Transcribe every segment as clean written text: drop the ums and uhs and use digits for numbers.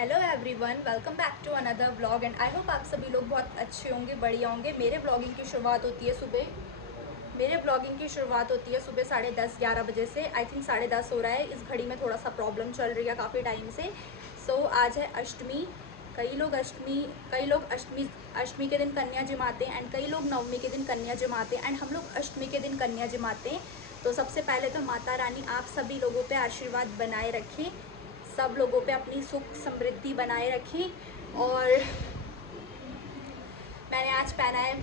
Hello everyone, welcome back to another vlog and I hope आप सभी लोग बहुत अच्छे होंगे, बढ़िया होंगे। मेरे ब्लॉगिंग की शुरुआत होती है सुबह 10:30-11 बजे से। आई थिंक 10:30 हो रहा है। इस घड़ी में थोड़ा सा प्रॉब्लम चल रही है काफ़ी टाइम से। आज है अष्टमी। कई लोग अष्टमी के दिन कन्या जमाते हैं एंड कई लोग नवमी के दिन कन्या जमाते हैं एंड हम लोग अष्टमी के दिन कन्या जमाते हैं। तो सबसे पहले तो माता रानी आप सभी लोगों पे आशीर्वाद बनाए रखें, सब लोगों पे अपनी सुख समृद्धि बनाए रखें। और मैंने आज पहना है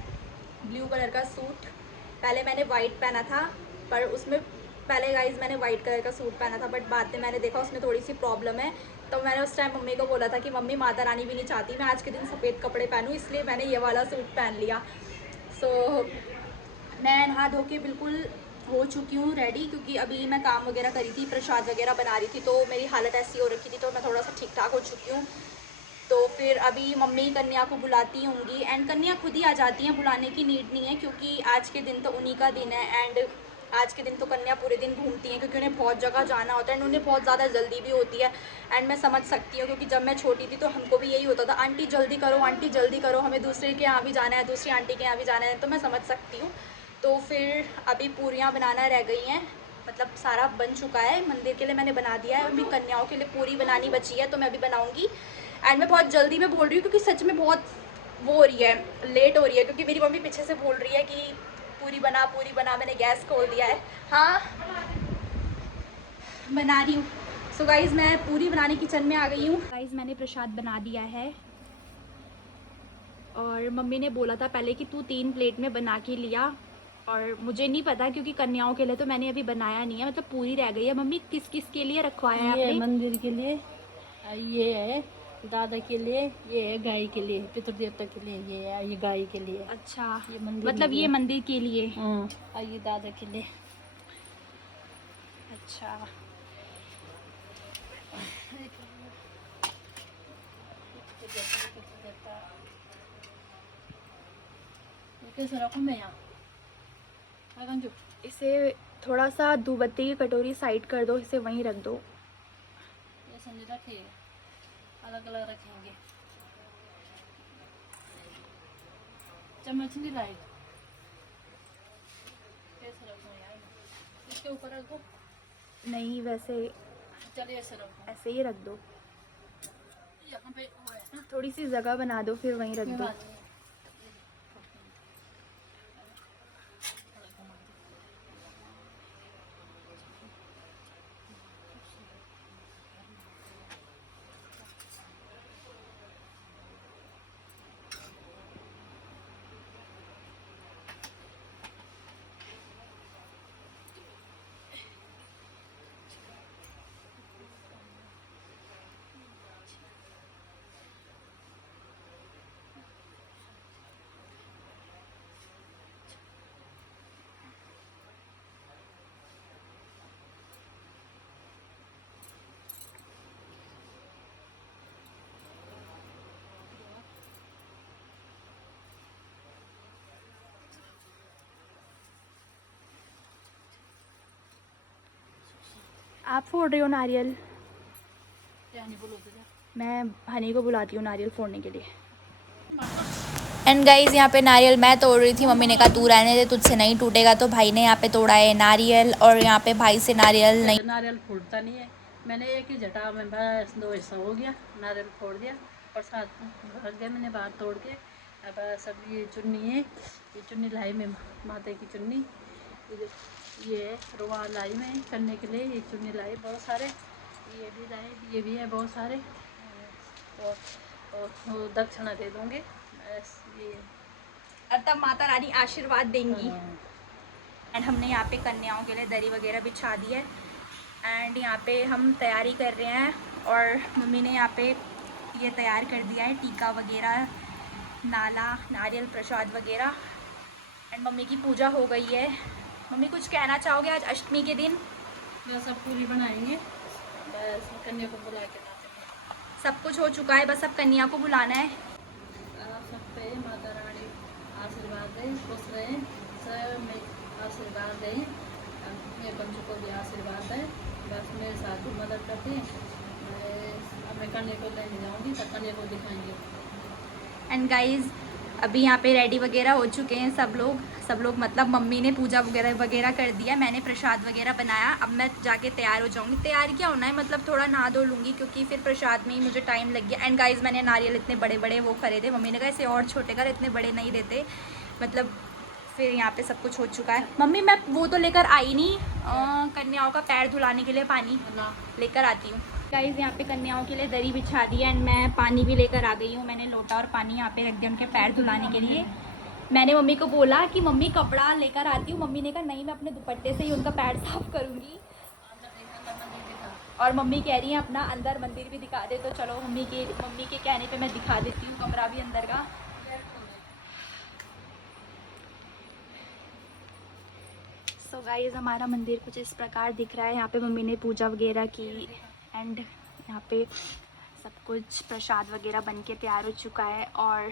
ब्लू कलर का सूट। पहले मैंने वाइट पहना था, पर उसमें पहले गाइज मैंने वाइट कलर का सूट पहना था, बट बाद में मैंने देखा उसमें थोड़ी सी प्रॉब्लम है। तो मैंने उस टाइम मम्मी को बोला था कि मम्मी माता रानी भी नहीं चाहती मैं आज के दिन सफ़ेद कपड़े पहनूँ, इसलिए मैंने ये वाला सूट पहन लिया। मैं नहा धो के बिल्कुल हो चुकी हूँ रेडी, क्योंकि अभी मैं काम वगैरह करी थी, प्रसाद वगैरह बना रही थी, तो मेरी हालत ऐसी हो रखी थी, तो मैं थोड़ा सा ठीक ठाक हो चुकी हूँ। तो फिर अभी मम्मी कन्या को बुलाती होंगी एंड कन्या खुद ही आ जाती हैं, बुलाने की नीड नहीं है, क्योंकि आज के दिन तो उन्हीं का दिन है। एंड आज के दिन तो कन्या पूरे दिन घूमती हैं, क्योंकि उन्हें बहुत जगह जाना होता है एंड उन्हें बहुत ज़्यादा जल्दी भी होती है। एंड मैं समझ सकती हूँ, क्योंकि जब मैं छोटी थी तो हमको भी यही होता था, आंटी जल्दी करो, आंटी जल्दी करो, हमें दूसरे के यहाँ भी जाना है, दूसरी आंटी के यहाँ भी जाना है। तो मैं समझ सकती हूँ। तो फिर अभी पूरियाँ बनाना रह गई हैं, मतलब सारा बन चुका है, मंदिर के लिए मैंने बना दिया है, अभी कन्याओं के लिए पूरी बनानी बची है, तो मैं अभी बनाऊँगी। एंड मैं बहुत जल्दी में बोल रही हूँ, क्योंकि सच में बहुत वो हो रही है, लेट हो रही है, क्योंकि मेरी मम्मी पीछे से बोल रही है कि पूरी बना पूरी बना। मैंने गैस खोल दिया है, हाँ बना रही हूँ। सो गाइज़ मैं पूरी बनाने किचन में आ गई हूँ। गाइज़ मैंने प्रसाद बना दिया है और मम्मी ने बोला था पहले कि तू 3 प्लेट में बना के लिया, और मुझे नहीं पता क्योंकि कन्याओं के लिए तो मैंने अभी बनाया नहीं है, मतलब पूरी रह गई है। मम्मी किस किस के लिए रखवाया है ये आपने? मंदिर के लिए, ये है दादा के लिए, ये है गाय के लिए, पितृदेवता के लिए, ये है ये गाय के लिए। अच्छा, ये मंदिर में मतलब ये दिया। मंदिर के लिए। हाँ, और ये दादा के लिए। अच्छा, कैसे रखूँ मैं यहाँ? जो इसे थोड़ा सा धूपबत्ती की कटोरी साइड कर दो, इसे वहीं रख दो। ये समझ रखे, अलग अलग रखेंगे। चम्मच नहीं लाई, कैसे रखूँ यार? इसके ऊपर रख दो। नहीं, वैसे चलिए ऐसे रखो, ऐसे ही रख दो, यहाँ पे वो है ना। थोड़ी सी जगह बना दो, फिर वहीं रख ये दो। बात नहीं है। आप फोड़ रही हो नारियल? क्या नहीं बोलो तो मैं हनी को बुलाती हूँ नारियल फोड़ने के लिए। एंड गाइज यहाँ पे नारियल मैं तोड़ रही थी, मम्मी ने कहा तू रहने दे, तुझसे नहीं टूटेगा, तो भाई ने यहाँ पे तोड़ा है नारियल, और यहाँ पे भाई से नारियल नहीं। नारियल फूटता नहीं है। मैंने एक ही झटा में बस 2 हिस्सा हो गया, नारियल फोड़ दिया और साथ भर गया मैंने बाहर तोड़ के। अब सब ये चुन्नी है, ये चुन्नी लाई मैं, माता की चुन्नी। ये है रुमाल लाई मैं करने के लिए, ये चुन्नी लाई बहुत सारे, ये भी लाए, ये भी है बहुत सारे। और वो दक्षिणा दे दूँगी बस ये। और तब माता रानी आशीर्वाद देंगी। हाँ। एंड हमने यहाँ पे कन्याओं के लिए दरी वगैरह बिछा दी है एंड यहाँ पे हम तैयारी कर रहे हैं, और मम्मी ने यहाँ पे ये तैयार कर दिया है, टीका वगैरह, नाला, नारियल प्रसाद वगैरह। एंड मम्मी की पूजा हो गई है। मम्मी कुछ कहना चाहोगे आज अष्टमी के दिन? बस सब पूरी बनाएंगे, बस कन्या को बुला के लाते हैं। सब कुछ हो चुका है, बस अब कन्या को बुलाना है। आप सब पे माता रानी आशीर्वाद दें, खुश रहें, सब में आशीर्वाद दें, मेरे बच्चों को भी आशीर्वाद दें, बस मेरे साथ भी मदद करते हैं। अब मैं कन्या को लेने जाऊँगी तो कन्या को दिखाएंगे। एंड गाइज अभी यहाँ पे रेडी वगैरह हो चुके हैं सब लोग मतलब मम्मी ने पूजा वगैरह कर दिया, मैंने प्रसाद वगैरह बनाया। अब मैं जाके तैयार हो जाऊँगी। तैयार क्या होना है, मतलब थोड़ा नहा धो लूँगी क्योंकि फिर प्रसाद में ही मुझे टाइम लग गया। एंड गाइज मैंने नारियल इतने बड़े बड़े वो खरीदे, मम्मी ने कहा इसे और छोटे कर, इतने बड़े नहीं देते। मतलब फिर यहाँ पे सब कुछ हो चुका है। मम्मी मैं वो तो लेकर आई नहीं, कन्याओं का पैर धुलाने के लिए पानी लेकर आती हूँ। गाइस यहाँ पे कन्याओं के लिए दरी बिछा दी है एंड मैं पानी भी लेकर आ गई हूँ। मैंने लोटा और पानी यहाँ पे रख दिया उनके पैर धुलाने के लिए। मैंने मम्मी को बोला कि मम्मी कपड़ा लेकर आती हूँ, मम्मी ने कहा नहीं मैं अपने दुपट्टे से ही उनका पैर साफ करूँगी। और मम्मी कह रही है अपना अंदर मंदिर भी दिखा दे, तो चलो मम्मी के कहने पे मैं दिखा देती हूँ कमरा भी अंदर का। सो गाइस हमारा मंदिर कुछ इस प्रकार दिख रहा है। यहाँ पे मम्मी ने पूजा वगैरह की एंड यहाँ पे सब कुछ प्रसाद वगैरह बन के तैयार हो चुका है। और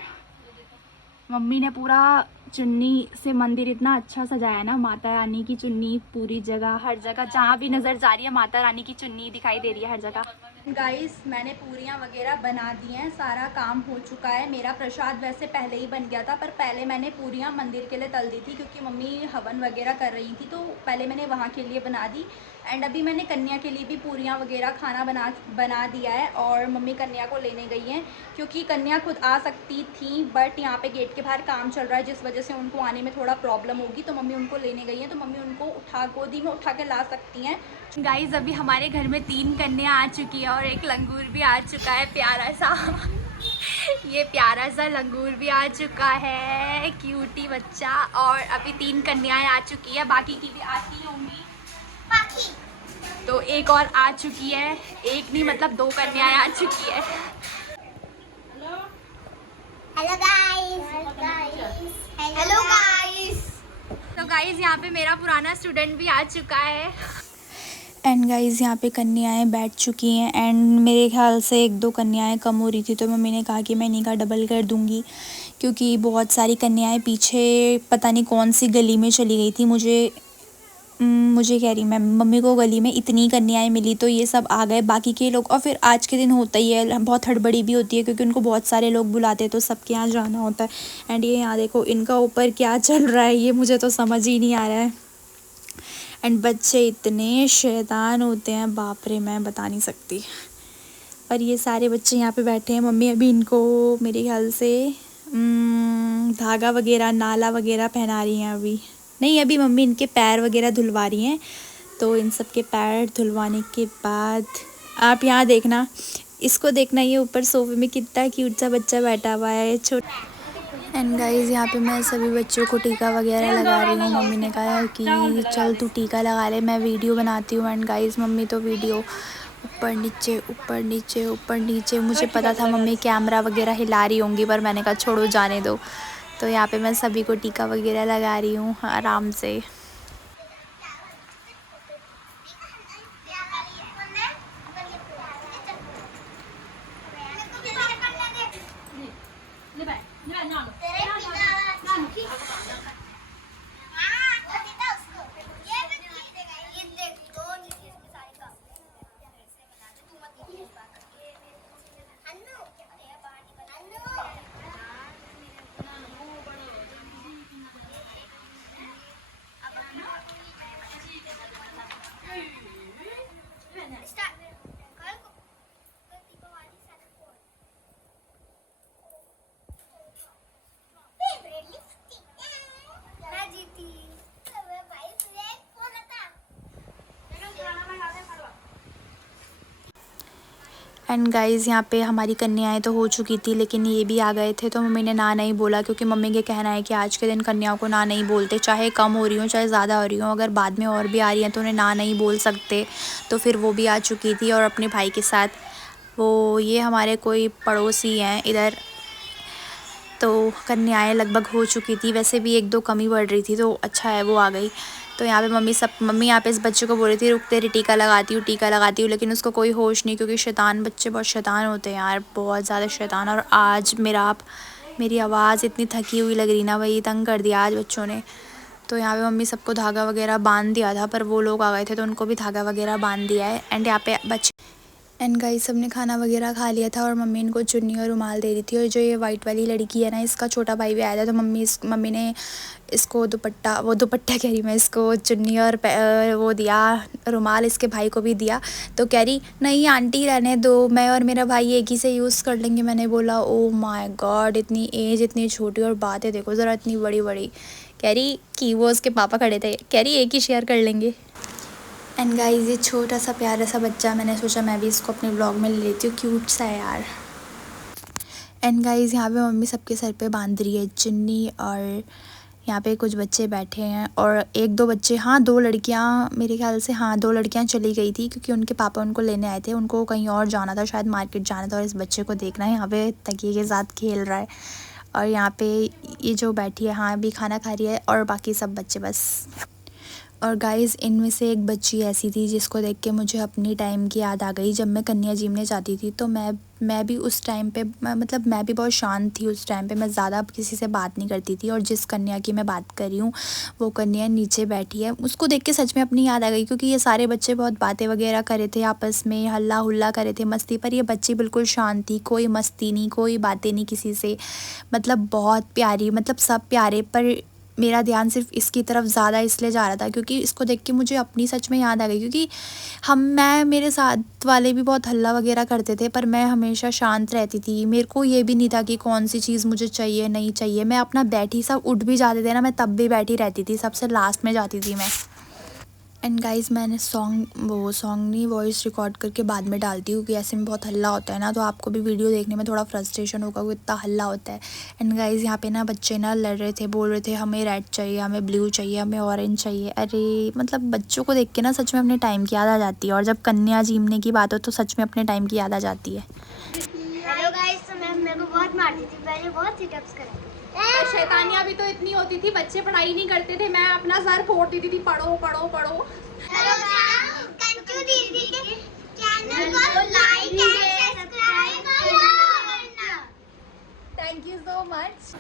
मम्मी ने पूरा चुन्नी से मंदिर इतना अच्छा सजाया ना, माता रानी की चुन्नी पूरी जगह, हर जगह जहाँ भी नज़र जा रही है माता रानी की चुन्नी दिखाई दे रही है हर जगह। गाइस मैंने पूरियाँ वगैरह बना दी हैं, सारा काम हो चुका है। मेरा प्रसाद वैसे पहले ही बन गया था, पर पहले मैंने पूरियाँ मंदिर के लिए तल दी थी क्योंकि मम्मी हवन वगैरह कर रही थी, तो पहले मैंने वहाँ के लिए बना दी। एंड अभी मैंने कन्या के लिए भी पूरियाँ वगैरह खाना बना दिया है और मम्मी कन्या को लेने गई हैं क्योंकि कन्या खुद आ सकती थी, बट यहाँ पे गेट के बाहर काम चल रहा है जिस वजह से उनको आने में थोड़ा प्रॉब्लम होगी, तो मम्मी उनको लेने गई हैं। तो मम्मी उनको गोदी में उठा के ला सकती हैं। गाइस अभी हमारे घर में 3 कन्या आ चुकी है और एक लंगूर भी आ चुका है प्यारा सा। ये प्यारा सा लंगूर भी आ चुका है, क्यूटी बच्चा। और अभी 3 कन्याएं आ चुकी है, बाकी की भी आती होंगी। तो एक और आ चुकी है, एक नहीं मतलब 2 कन्याएं आ चुकी है। Hello guys. तो गाइस यहाँ पे मेरा पुराना स्टूडेंट भी आ चुका है। एंड गाइज़ यहाँ पे कन्याएं बैठ चुकी हैं एंड मेरे ख्याल से 1-2 कन्याएं कम हो रही थी, तो मम्मी ने कहा कि मैं इन्हीं का डबल कर दूंगी क्योंकि बहुत सारी कन्याएं पीछे पता नहीं कौन सी गली में चली गई थी। मुझे कह रही मैं मम्मी को गली में इतनी कन्याएं मिली तो ये सब आ गए, बाकी के लोग। और फिर आज के दिन होता ही है, बहुत हड़बड़ी भी होती है क्योंकि उनको बहुत सारे लोग बुलाते हैं तो सबके यहाँ जाना होता है। एंड ये यहाँ देखो इनका ऊपर क्या चल रहा है, ये मुझे तो समझ ही नहीं आ रहा है। एंड बच्चे इतने शैतान होते हैं, बाप रे मैं बता नहीं सकती। और ये सारे बच्चे यहाँ पे बैठे हैं, मम्मी अभी इनको मेरे ख्याल से धागा वगैरह नाला वगैरह पहना रही हैं। अभी मम्मी इनके पैर वगैरह धुलवा रही हैं। तो इन सब के पैर धुलवाने के बाद आप यहाँ देखना, इसको देखना, ये ऊपर सोफे में कितना क्यूट सा बच्चा बैठा हुआ है छोटा। एंड गाइज़ यहाँ पे मैं सभी बच्चों को टीका वगैरह लगा रही हूँ। मम्मी ने कहा कि चल तू टीका लगा ले, मैं वीडियो बनाती हूँ। एंड गाइज़ मम्मी तो वीडियो ऊपर नीचे मुझे पता था मम्मी कैमरा वगैरह हिला रही होंगी, पर मैंने कहा छोड़ो जाने दो। तो यहाँ पे मैं सभी को टीका वगैरह लगा रही हूँ आराम से। एंड गाइज़ यहाँ पे हमारी कन्याएं तो हो चुकी थी, लेकिन ये भी आ गए थे तो मम्मी ने ना नहीं बोला क्योंकि मम्मी के कहना है कि आज के दिन कन्याओं को ना नहीं बोलते, चाहे कम हो रही हो चाहे ज़्यादा हो रही हो, अगर बाद में और भी आ रही हैं तो उन्हें ना नहीं बोल सकते। तो फिर वो भी आ चुकी थी और अपने भाई के साथ, वो ये हमारे कोई पड़ोसी हैं इधर। तो कन्याएं लगभग हो चुकी थी, वैसे भी 1-2 कमी बढ़ रही थी, तो अच्छा है वो आ गई। तो यहाँ पे मम्मी यहाँ पे इस बच्चे को बोल रही थी रुक तेरी टीका लगाती हूँ, लेकिन उसको कोई होश नहीं क्योंकि शैतान बच्चे बहुत शैतान होते हैं यार, बहुत ज़्यादा शैतान। और आज मेरी आवाज़ इतनी थकी हुई लग रही ना, वही तंग कर दिया आज बच्चों ने। तो यहाँ पे मम्मी सबको धागा वगैरह बांध दिया था, पर वो लोग आ गए थे तो उनको भी धागा वगैरह बांध दिया है। एंड यहाँ पे एंड गाइस सबने खाना वगैरह खा लिया था और मम्मी इनको चुन्नी और रुमाल दे रही थी। और जो ये वाइट वाली लड़की है ना, इसका छोटा भाई भी आया था, तो मम्मी ने इसको दुपट्टा कह रही मैं, इसको चुन्नी और वो दिया रुमाल, इसके भाई को भी दिया। तो कह रही नहीं आंटी रहने दो, मैं और मेरा भाई एक ही से यूज़ कर लेंगे। मैंने बोला ओ माय गॉड, इतनी एज इतनी छोटी और बातें देखो ज़रा इतनी बड़ी बड़ी। कह रही कि वो उसके पापा खड़े थे, कह रही एक ही शेयर कर लेंगे। एंड गाइस ये छोटा सा प्यारा सा बच्चा, मैंने सोचा मैं भी इसको अपने ब्लॉग में ले लेती हूँ, क्यूट सा है यार। एंड गाइस यहाँ पे मम्मी सबके सर पे बांध रही है चुन्नी, और यहाँ पे कुछ बच्चे बैठे हैं और एक दो बच्चे, हाँ 2 लड़कियाँ मेरे ख्याल से, हाँ 2 लड़कियाँ चली गई थी क्योंकि उनके पापा उनको लेने आए थे, उनको कहीं और जाना था, शायद मार्केट जाना था। और इस बच्चे को देखना है यहाँ पे तकिए के साथ खेल रहा है, और यहाँ पे ये जो बैठी है हाँ भी खाना खा रही है, और बाकी सब बच्चे बस। और गाइस इनमें से एक बच्ची ऐसी थी जिसको देख के मुझे अपनी टाइम की याद आ गई, जब मैं कन्या जीमने जाती थी। तो मैं भी उस टाइम पे मतलब मैं भी बहुत शांत थी उस टाइम पे, मैं ज़्यादा किसी से बात नहीं करती थी। और जिस कन्या की मैं बात कर रही हूँ वो कन्या नीचे बैठी है, उसको देख के सच में अपनी याद आ गई, क्योंकि ये सारे बच्चे बहुत बातें वगैरह करे थे आपस में, हल्ला हुल्ला करे थे, मस्ती। पर ये बच्ची बिल्कुल शांत थी, कोई मस्ती नहीं, कोई बातें नहीं किसी से, मतलब बहुत प्यारी, मतलब सब प्यारे। पर मेरा ध्यान सिर्फ इसकी तरफ ज़्यादा इसलिए जा रहा था क्योंकि इसको देख के मुझे अपनी सच में याद आ गई, क्योंकि मेरे साथ वाले भी बहुत हल्ला वगैरह करते थे, पर मैं हमेशा शांत रहती थी। मेरे को ये भी नहीं था कि कौन सी चीज़ मुझे चाहिए नहीं चाहिए, मैं अपना बैठी, सब उठ भी जाते थे ना, मैं तब भी बैठी रहती थी, सबसे लास्ट में जाती थी मैं। एंड गाइस मैंने सॉन्ग नहीं, वॉइस रिकॉर्ड करके बाद में डालती हूँ, क्योंकि ऐसे में बहुत हल्ला होता है ना, तो आपको भी वीडियो देखने में थोड़ा फ्रस्ट्रेशन होगा कि इतना हल्ला होता है। एंड गाइस यहाँ पे ना बच्चे ना लड़ रहे थे, बोल रहे थे हमें रेड चाहिए, हमें ब्लू चाहिए, हमें ऑरेंज चाहिए। अरे मतलब बच्चों को देख के ना सच में अपने टाइम की याद आ जाती है, और जब कन्या जीमने की बात हो तो सच में अपने टाइम की याद आ जाती है। हेलो गाइस, तो मैम मेरे को बहुत मारती थी पहले, बहुत सिटअप्स कराती थी। तो शैतानियाँ भी तो इतनी होती थी, बच्चे पढ़ाई नहीं करते थे, मैं अपना सर फोड़ देती थी, पढ़ो पढ़ो पढ़ो। हेलो मैम, कंचू दीदी के चैनल को लाइक एंड सब्सक्राइब करना। Thank you so much.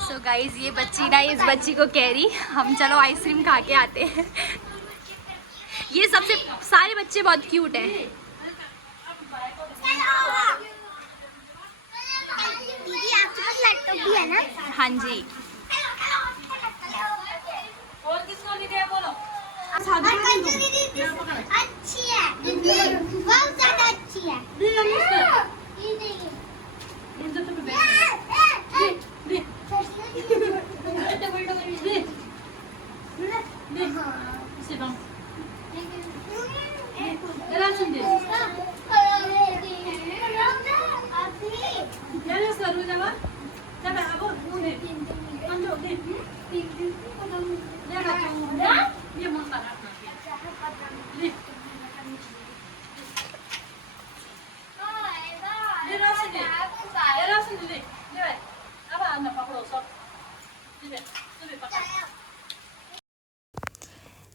So guys ये बच्ची ना, इस बच्ची को कह रही हम चलो आइसक्रीम खा के आते हैं। ये सबसे सारे बच्चे बहुत क्यूट हैं। दीदी आपके पास लैपटॉप भी है ना? हाँ जी। और कंचू दीदी अच्छी है, बहुत ज्यादा अच्छी है। ये देखिए।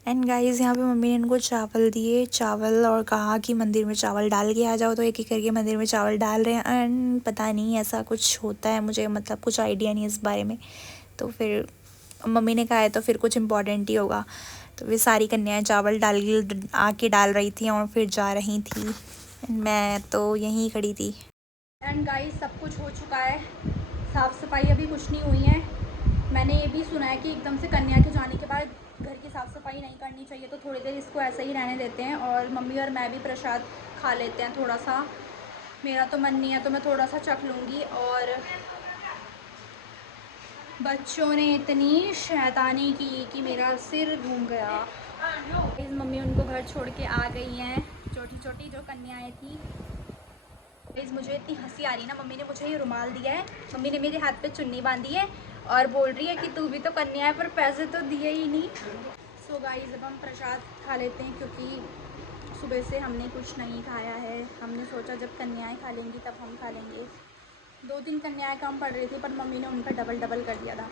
एंड गाइस यहाँ पे मम्मी ने इनको चावल दिए, चावल, और कहा कि मंदिर में चावल डाल के आ जाओ, तो एक एक करके मंदिर में चावल डाल रहे हैं। एंड पता नहीं ऐसा कुछ होता है, मुझे मतलब कुछ आइडिया नहीं इस बारे में, तो फिर मम्मी ने कहा है तो फिर कुछ इम्पोर्टेंट ही होगा। तो वे सारी कन्याएं चावल डाल रही थी और फिर जा रही थी, मैं तो यहीं खड़ी थी। एंड गाइस सब कुछ हो चुका है, साफ़ सफाई अभी कुछ नहीं हुई है। मैंने ये भी सुना है कि एकदम से कन्या के जाने के बाद घर की साफ़ सफाई नहीं करनी चाहिए, तो थोड़ी देर इसको ऐसे ही रहने देते हैं, और मम्मी और मैं भी प्रसाद खा लेते हैं थोड़ा सा। मेरा तो मन नहीं है तो मैं थोड़ा सा चख लूँगी। और बच्चों ने इतनी शैतानी की कि मेरा सिर घूम गया। इस मम्मी उनको घर छोड़ के आ गई हैं, छोटी छोटी जो कन्याएं थी। इस मुझे इतनी हंसी आ रही ना, मम्मी ने मुझे ये रुमाल दिया है, मम्मी ने मेरे हाथ पे चुन्नी बांधी है और बोल रही है कि तू भी तो कन्या है, पर पैसे तो दिए ही नहीं। सो गाइस अब हम प्रसाद खा लेते हैं, क्योंकि सुबह से हमने कुछ नहीं खाया है। हमने सोचा जब कन्याएं खा लेंगी तब हम खा लेंगे। 2-3 कन्याएं कम पड़ रही थी, पर मम्मी ने उनका डबल कर दिया था।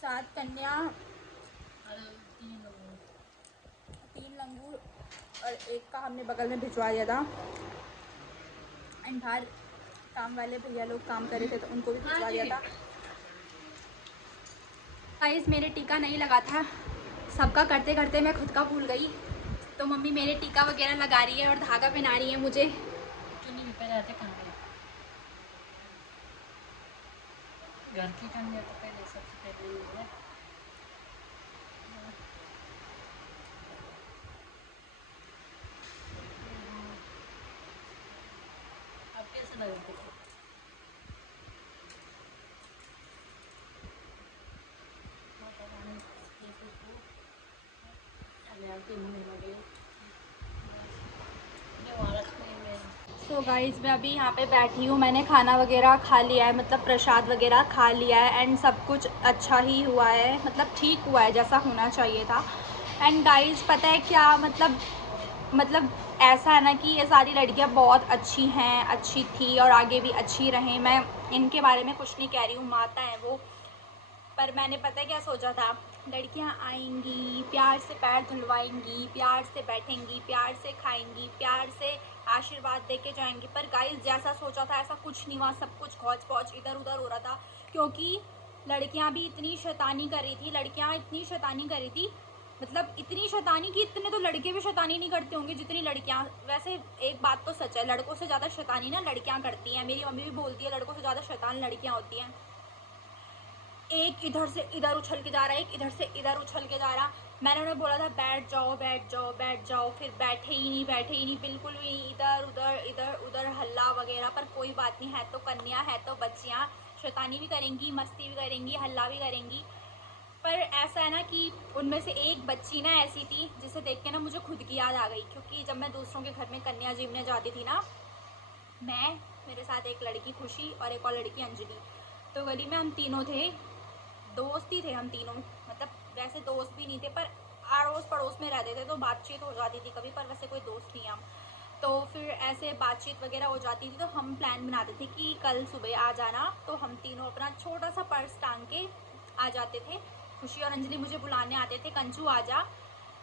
7 कन्या, 3 लंगूर और एक का हमने बगल में भिजवा दिया था। एंड बाहर काम वाले भैया लोग काम कर रहे थे तो उनको भी भिजवा दिया था। गाइस मेरे टीका नहीं लगा था, सबका करते करते मैं खुद का भूल गई, तो मम्मी मेरे टीका वगैरह लगा रही है और धागा पहना रही है मुझे। चुन्नी भी पहले आते कहाँ गए? घर की कन्या तो पहले सबसे पहले ही है। अब कैसे लग रहा है? सो गाइस मैं अभी यहाँ पे बैठी हूँ, मैंने खाना वगैरह खा लिया है, मतलब प्रसाद वगैरह खा लिया है एंड सब कुछ अच्छा ही हुआ है, मतलब ठीक हुआ है जैसा होना चाहिए था। एंड गाइस पता है क्या, मतलब ऐसा है ना कि ये सारी लड़कियाँ बहुत अच्छी हैं, अच्छी थी और आगे भी अच्छी रहें। मैं इनके बारे में कुछ नहीं कह रही हूँ, माता है वो, पर मैंने पता है क्या सोचा था, लड़कियां आएंगी, प्यार से पैर धुलवाएंगी, प्यार से बैठेंगी, प्यार से खाएंगी, प्यार से आशीर्वाद दे के जाएंगी। पर गाइस जैसा सोचा था ऐसा कुछ नहीं हुआ, सब कुछ हौच पौच इधर उधर हो रहा था, क्योंकि लड़कियां भी इतनी शैतानी कर रही थी, लड़कियां इतनी शैतानी कर रही थी, मतलब इतनी शैतानी कि इतने तो लड़के भी शैतानी नहीं करते होंगे जितनी लड़कियां। वैसे एक बात तो सच है, लड़कों से ज़्यादा शैतानी ना लड़कियां करती हैं, मेरी मम्मी भी बोलती है लड़कों से ज़्यादा शैतान लड़कियां होती हैं। एक इधर से इधर उछल के जा रहा है, एक इधर से इधर उछल के जा रहा। मैंने उन्हें बोला था बैठ जाओ बैठ जाओ बैठ जाओ, फिर बैठे ही नहीं बिल्कुल भी नहीं, इधर उधर हल्ला वगैरह। पर कोई बात नहीं, है तो कन्या, है तो बच्चियाँ, शैतानी भी करेंगी, मस्ती भी करेंगी, हल्ला भी करेंगी। पर ऐसा है ना कि उनमें से एक बच्ची ना ऐसी थी जिसे देख के ना मुझे खुद की याद आ गई, क्योंकि जब मैं दूसरों के घर में कन्या जीवने जाती थी ना, मैं, मेरे साथ एक लड़की खुशी और एक और लड़की अंजलि, तो गली में हम तीनों थे, दोस्त ही थे हम तीनों, मतलब वैसे दोस्त भी नहीं थे पर अड़ोस पड़ोस में रहते थे तो बातचीत हो जाती थी कभी, पर वैसे कोई दोस्त नहीं हम। तो फिर ऐसे बातचीत वगैरह हो जाती थी तो हम प्लान बनाते थे कि कल सुबह आ जाना, तो हम तीनों अपना छोटा सा पर्स टांग के आ जाते थे। खुशी और अंजलि मुझे बुलाने आते थे, कंचू आ जा,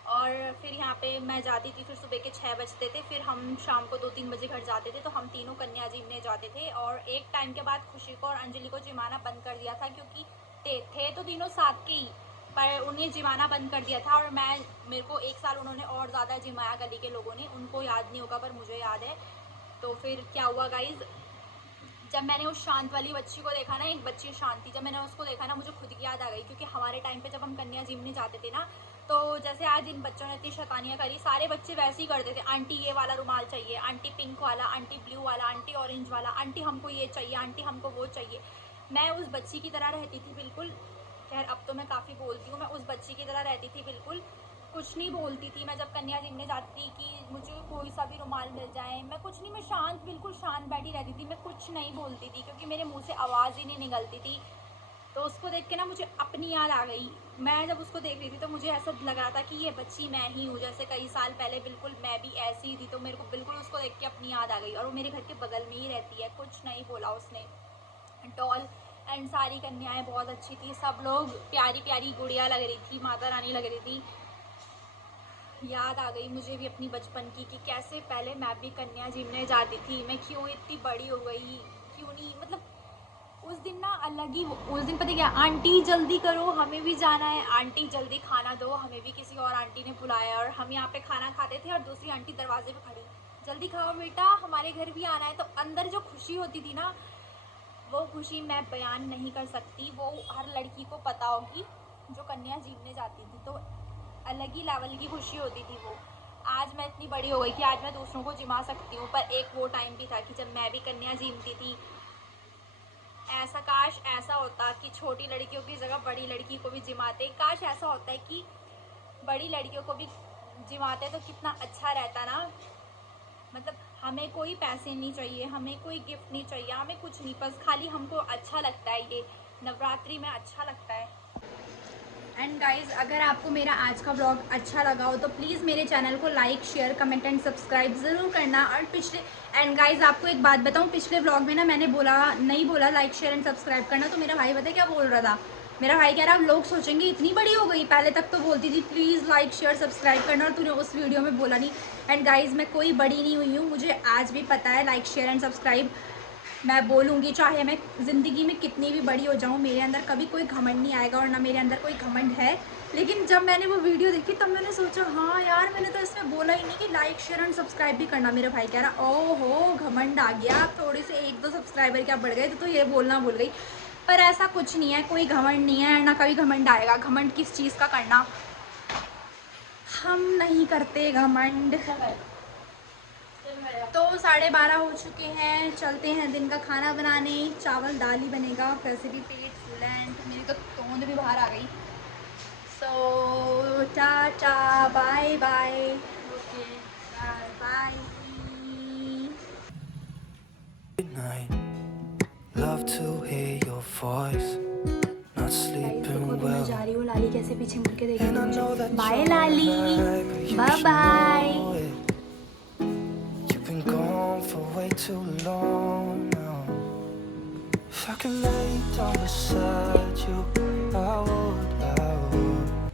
और फिर यहाँ पे मैं जाती थी, फिर सुबह के 6 बजते थे, फिर हम शाम को 2-3 बजे घर जाते थे। तो हम तीनों कन्या जीवने जाते थे और एक टाइम के बाद खुशी को और अंजलि को जिमाना बंद कर दिया था, क्योंकि थे तो तीनों साथ के ही, पर उन्हें जिमाना बंद कर दिया था। और मेरे को 1 साल उन्होंने और ज़्यादा जिमाया गली के लोगों ने, उनको याद नहीं होगा पर मुझे याद है। तो फिर क्या हुआ गाइज़, जब मैंने उस शांत वाली बच्ची को देखा ना, एक बच्ची शांत थी, जब मैंने उसको देखा ना मुझे खुद की याद आ गई, क्योंकि हमारे टाइम पे जब हम कन्या जीवनी जाते थे ना, तो जैसे आज इन बच्चों ने इतनी शैतानियाँ करी, सारे बच्चे वैसे ही करते थे, आंटी ये वाला रुमाल चाहिए, आंटी पिंक वाला, आंटी ब्लू वाला, आंटी ऑरेंज वाला, आंटी हमको ये चाहिए, आंटी हमको वो चाहिए। मैं उस बच्ची की तरह रहती थी बिल्कुल, खैर अब तो मैं काफ़ी बोलती हूँ, मैं उस बच्ची की तरह रहती थी बिल्कुल, कुछ नहीं बोलती थी। मैं जब कन्या जीवने जाती थी कि मुझे कोई सा भी रुमाल मिल जाए, मैं कुछ नहीं, मैं शांत, बिल्कुल शांत बैठी रहती थी, मैं कुछ नहीं बोलती थी, क्योंकि मेरे मुंह से आवाज़ ही नहीं निकलती थी। तो उसको देख के ना मुझे अपनी याद आ गई। मैं जब उसको देख रही थी तो मुझे ऐसा लग रहा था कि ये बच्ची मैं ही हूँ, जैसे कई साल पहले बिल्कुल मैं भी ऐसी ही थी। तो मेरे को बिल्कुल उसको देख के अपनी याद आ गई, और वो मेरे घर के बगल में ही रहती है, कुछ नहीं बोला उसने। डॉल एंड सारी कन्याएं बहुत अच्छी थी, सब लोग प्यारी प्यारी गुड़िया लग रही थी, माता रानी लग रही थी। याद आ गई मुझे भी अपनी बचपन की कि कैसे पहले मैं भी कन्या जीवने जाती थी, मैं क्यों इतनी बड़ी हो गई, क्यों नहीं, मतलब उस दिन ना अलग ही, उस दिन पता क्या, आंटी जल्दी करो हमें भी जाना है, आंटी जल्दी खाना दो, हमें भी किसी और आंटी ने बुलाया, और हम यहाँ पे खाना खाते थे और दूसरी आंटी दरवाजे पे खड़ी, जल्दी खाओ बेटा हमारे घर भी आना है। तो अंदर जो खुशी होती थी ना, वो खुशी मैं बयान नहीं कर सकती, वो हर लड़की को पता होगी जो कन्या जीवने जाती थी, तो अलग ही लेवल की खुशी होती थी वो। आज मैं इतनी बड़ी हो गई कि आज मैं दूसरों को जिमा सकती हूँ, पर एक वो टाइम भी था कि जब मैं भी कन्या जीवती थी। ऐसा काश ऐसा होता कि छोटी लड़कियों की जगह बड़ी लड़की को भी जिमाते, काश ऐसा होता है कि बड़ी लड़कियों को भी जिमाते तो कितना अच्छा रहता ना। मतलब हमें कोई पैसे नहीं चाहिए, हमें कोई गिफ्ट नहीं चाहिए, हमें कुछ नहीं, बस खाली हमको अच्छा लगता है, ये नवरात्रि में अच्छा लगता है। एंड गाइज़ अगर आपको मेरा आज का व्लॉग अच्छा लगा हो तो प्लीज़ मेरे चैनल को like share comment and subscribe ज़रूर करना। और एंड गाइज़ आपको एक बात बताऊं, पिछले व्लॉग में ना मैंने नहीं बोला लाइक शेयर एंड सब्सक्राइब करना, तो मेरा भाई पता है क्या बोल रहा था, मेरा भाई कह रहा लोग सोचेंगे इतनी बड़ी हो गई, पहले तक तो बोलती थी प्लीज़ लाइक शेयर सब्सक्राइब करना और तूने उस वीडियो में बोला नहीं। एंड गाइज़ मैं कोई बड़ी नहीं हुई हूँ, मुझे आज भी पता है लाइक शेयर एंड सब्सक्राइब मैं बोलूँगी, चाहे मैं ज़िंदगी में कितनी भी बड़ी हो जाऊँ, मेरे अंदर कभी कोई घमंड नहीं आएगा और ना मेरे अंदर कोई घमंड है। लेकिन जब मैंने वो वीडियो देखी तब मैंने सोचा हाँ यार मैंने तो इसमें बोला ही नहीं कि लाइक शेयर एंड सब्सक्राइब भी करना। मेरा भाई कह रहा ओहो घमंड आ गया, थोड़े से 1-2 सब्सक्राइबर क्या बढ़ गए तो ये बोलना भूल गई। पर ऐसा कुछ नहीं है, कोई घमंड नहीं है, ना कभी घमंड आएगा। घमंड किस चीज़ का करना, हम नहीं करते घमंड। तो 12:30 हो चुके हैं, चलते हैं दिन का खाना बनाने। चावल दाल ही बनेगा, वैसे भी पेट फुल है एंड मेरी तो तोंद भी बाहर आ गई। So tata bye bye, okay bye bye. Love to hear your voice. Not sleeping मैं well. जा रही हूँ, लाली कैसे पीछे मुड़ के देख रही And I है know मुझे। that बाय you're लाली, right, but you bye should bye. know it. You've been gone for way too long now. If I can lay down beside